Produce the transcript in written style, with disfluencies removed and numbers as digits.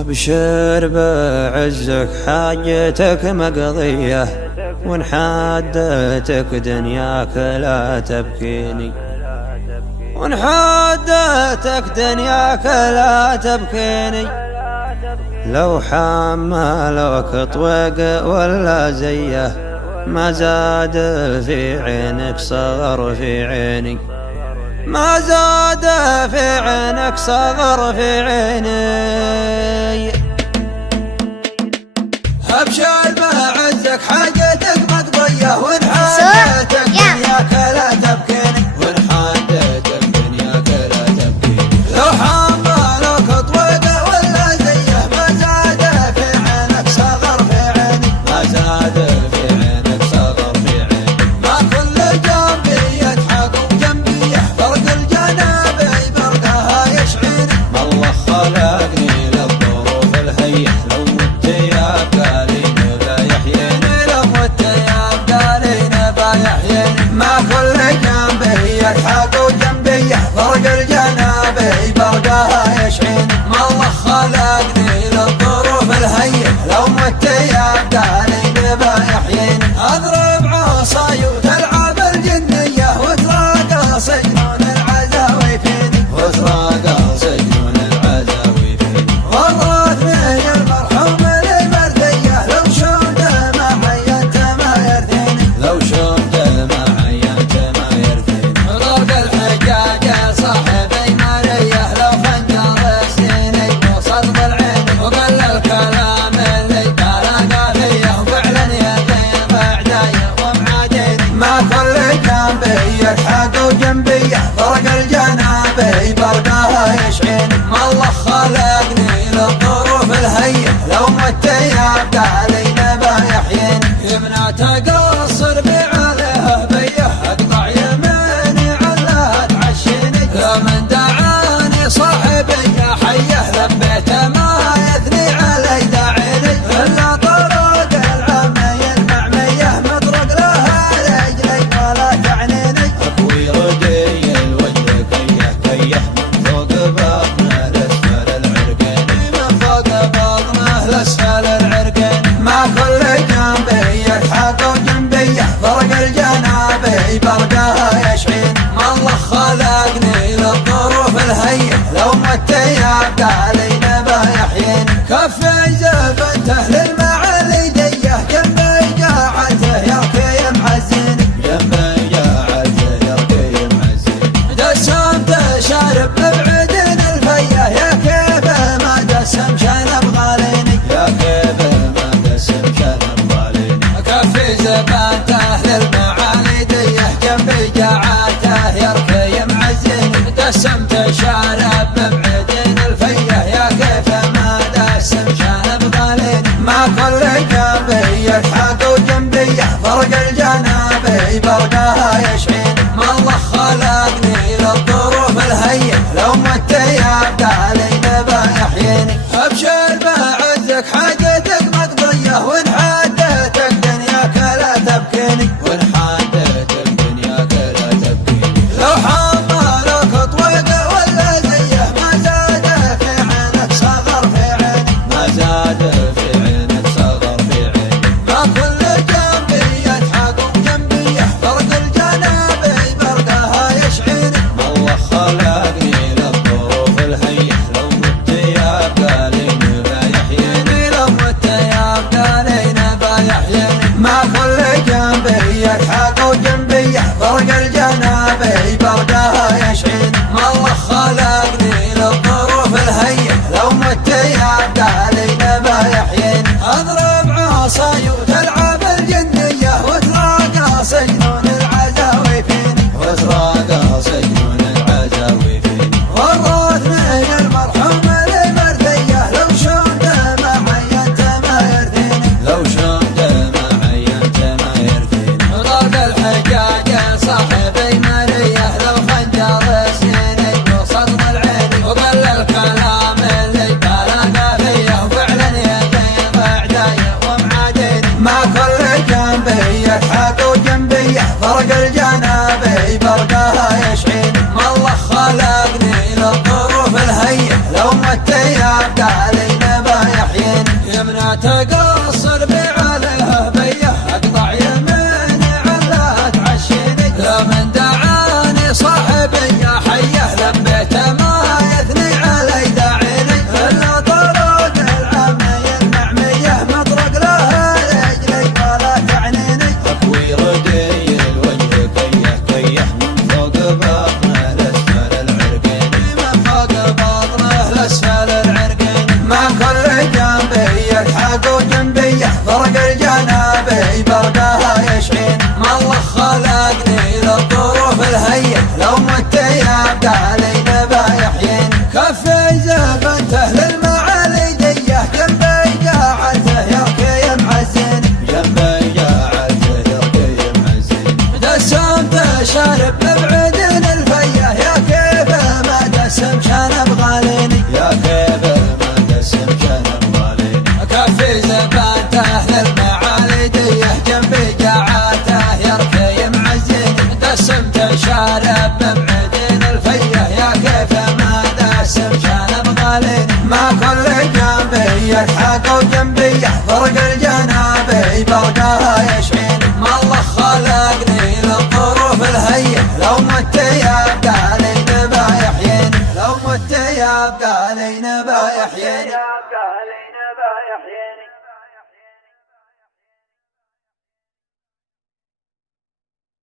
أبشر بعزك حاجتك مقضية، وإن حادتك دنياك لا تبكيني، وإن حادتك دنياك لا تبكيني. لو حملوك طويق ولا زيه ما زاد في عينك صغر في عيني، ما زاد في عينك صغر في عيني. أبشر بعزك حاجتك مقضية، وإن حادتك دنياك لا تبكيني، وإن حادتك دنياك لا تبكيني. لو حملوك طويق ولا زيه ما زاد في عينك صغر في عيني، ما زاد في عينك صغر في عيني. ما كل جنبي يضحك وجنبي يحفرق الجنابي برقها يشعيني. ما الله خلقني للظروف الهيئة، لو مت يا قالين بايحييني، لو مت يا قالين بايحييني. ما كل جنبي يضحك وجنبي يحفرق الجنابي برقها يشعيني. ما الله خلقني للظروف الهيئة، لو مت يا قالين بايحييني. اضرب عصاي وتلعب الجنية وتراقص جنون العزاوي فيني، وتراقص جنون العزاوي فيني. ورثني المرحوم لي مرثية، لو شمته ما عينت ما يرثيني، لو شمته ما عينت ما يرثيني. ضرب الحجاج صاحبي مريه، لو خنجر سنيني وصل بالعين، وقل الكلام اللي تلاقى فيه، وفعلا يقين بعداي ومعاديني. ما كل جنبي يضحك وجنبي يحفرق الجنابي برقها يشعيني. ما الله خلقني للظروف الهيئة، لو مت يبقى علينا بايحييني. يمنى تقصر بعليه بيه، اقطع يميني علاه تعشيني. لمن دعاني صاحبي يا حيه، لبيت ما يثني علي داعيني. الا طرق العمي المعميه مطرق لها رجلي ولا تعنيني. اكوي ردي الوجه كيه كيه، من فوق بطنه لاسفل العرقين، من فوق بطنه لاسفل العرقين. ما كل جنبي يضحك وجنبي يحفرق الجنابي برقها يشعين. ما الله خلقني للظروف الهيئة، لو مت يبقى علينا بايحييني. كفي زبنته للمعالي ديه، جنبي قاعته يركي معزيني، جنبي قاعته يركي معزيني. دسمته شارب مبعدين الفيه، يا كيف ما دسم شنب غاليني، يا كيف ما دسم شنب غاليني. كفي زبنته للمعالي ديه، جنبي قاعته يركي معزيني. دسمته شارب مبعدين الفيه، يا كيف ما دسم شنب غاليني. ما كل جنبي يضحك وجنبي يحفرق الجنابي برقها يشعيني. ما الله خلقني للظروف الهيئة، لو مت يبقى علينا بايحييني. ابشر بعزك حاجتك مقضية، وإن حادتك دنياك لا تبكيني، وإن حادتك دنياك لا تبكيني. لو حملوك طويق ولا زيه ما زاد في عينك صغر في عيني، ما زاد في عينك صغر في عيني. ما كل جنبي يضحك وجنبي يحفرق الحية فرق الجنابي برقها يشعين ما الله خلقني للظروف الهية لو مت يبقى لي نبا يحيين لو مت يبقى لي نبا يحيين